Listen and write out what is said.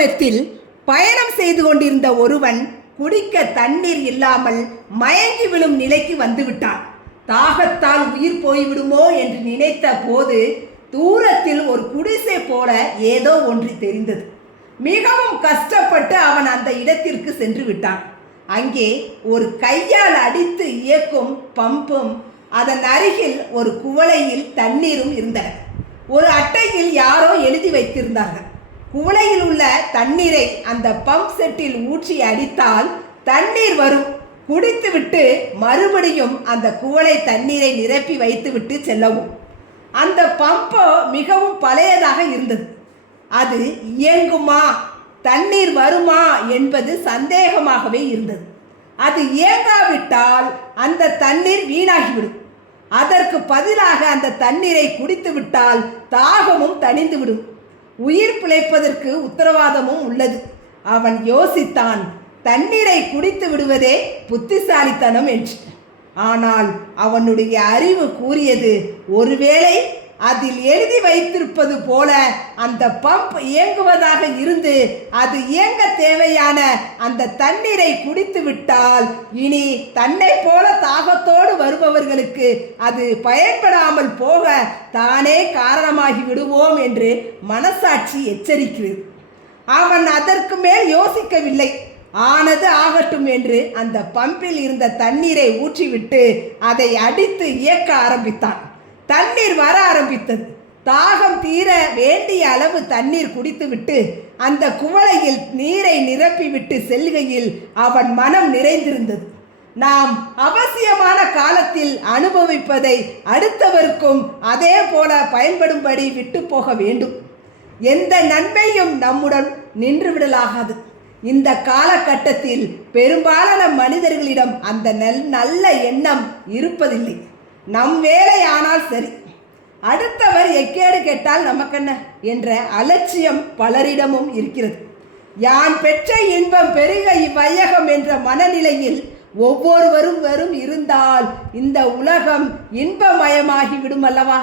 பாலைவனத்தில் பயணம் செய்து கொண்டிருந்த ஒருவன் குடிக்க தண்ணீர் இல்லாமல் மயங்கி விழும் நிலைக்கு வந்துவிட்டான். தாகத்தால் உயிர் போய்விடுமோ என்று நினைத்த போது தூரத்தில் ஒரு குடிசை போல ஏதோ ஒன்று தெரிந்தது. மிகவும் கஷ்டப்பட்டு அவன் அந்த இடத்திற்கு சென்று விட்டான். அங்கே ஒரு கையால் அடித்து இயக்கும் பம்பும் அதன் அருகில் ஒரு குவளையில் தண்ணீரும் இருந்தன. ஒரு அட்டையில் யாரோ எழுதி வைத்திருந்தார்கள். குவளையில் உள்ள தண்ணீரை அந்த பம்ப் செட்டில் ஊற்றி அடித்தால் தண்ணீர் வரும். குடித்துவிட்டு மறுபடியும் அந்த குவளை தண்ணீரை நிரப்பி வைத்துவிட்டு செல்லவும். அந்த பம்போ மிகவும் பழையதாக இருந்தது. அது இயங்குமா, தண்ணீர் வருமா என்பது சந்தேகமாகவே இருந்தது. அது இயங்காவிட்டால் அந்த தண்ணீர் வீணாகிவிடும். அதற்கு பதிலாக அந்த தண்ணீரை குடித்து விட்டால் தாகமும் தணிந்துவிடும். உயிர் பிழைப்பதற்கு உத்தரவாதமும் உள்ளது. அவன் யோசித்தான், தண்ணீரை குடித்து விடுவதே புத்திசாலித்தனம் என்று. ஆனால் அவனுடைய அறிவு கூறியது, ஒருவேளை அதில் எழுதி வைத்திருப்பது போல அந்த பம்ப் இயங்குவதாக இருந்து அது இயங்க தேவையான அந்த தண்ணீரை குடித்து விட்டால் இனி தன்னை போல தாகத்தோடு வருபவர்களுக்கு அது பயன்படாமல் போக தானே காரணமாகி விடுவோம் என்று மனசாட்சி எச்சரிக்கிறது. அவன் அதற்கு மேல் யோசிக்கவில்லை. ஆனது ஆகட்டும் என்று அந்த பம்பில் இருந்த தண்ணீரை ஊற்றிவிட்டு அதை அடித்து இயக்க ஆரம்பித்தான். தண்ணீர் வர ஆரம்பித்தது. தாகம் தீர வேண்டிய அளவு தண்ணீர் குடித்துவிட்டு அந்த குவளையில் நீரை நிரப்பிவிட்டு செல்கையில் அவன் மனம் நிறைந்திருந்தது. நாம் அவசியமான காலத்தில் அனுபவிப்பதை அடுத்தவருக்கும் அதே போல பயன்படும்படி விட்டு போக வேண்டும். எந்த நன்மையும் நம்முடன் நின்றுவிடலாகாது. இந்த காலகட்டத்தில் பெரும்பாலான மனிதர்களிடம் அந்த நல்ல எண்ணம் இருப்பதில்லை. நம் வேலை ஆனால் சரி, அடுத்தவர் எக்கேடு கேட்டால் நமக்கென்ன என்ற அலட்சியம் பலரிடமும் இருக்கிறது. யான் பெற்ற இன்பம் பெருக இவ்வையகம் என்ற மனநிலையில் ஒவ்வொருவரும் இருந்தால் இந்த உலகம் இன்பமயமாகி விடும் அல்லவா?